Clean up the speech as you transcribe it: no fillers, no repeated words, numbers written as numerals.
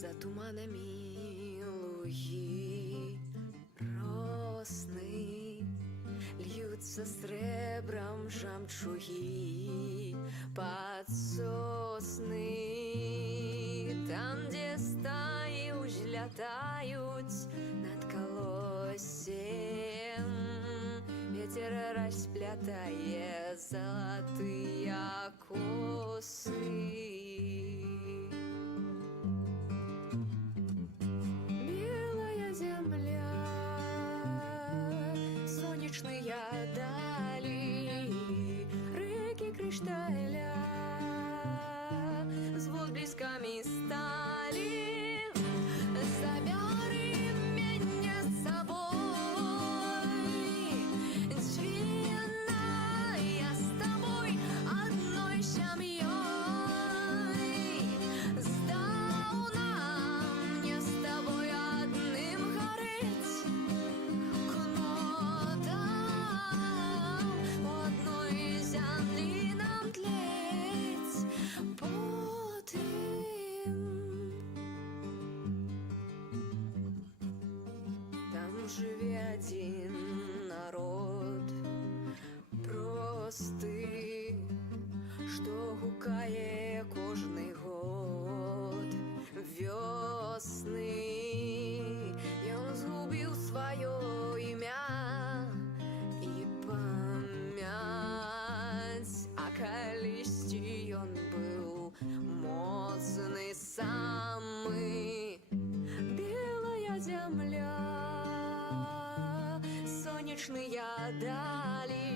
За туманами луги росны льются сребром жемчуги под сосны, там, где стаи узлетают над колосьем, ветер расплетая золотые косы. Солнечные дали, реки кришталя, звук близками стали. Забери меня с собой, Джина, я с тобой одной семьей. Здавна мне с тобой одним гореть. Живе один народ простый, что гукає кожний год весны. И он згубил свое имя и память, а колись он был моцный самый. Белая земля, солнечные дали,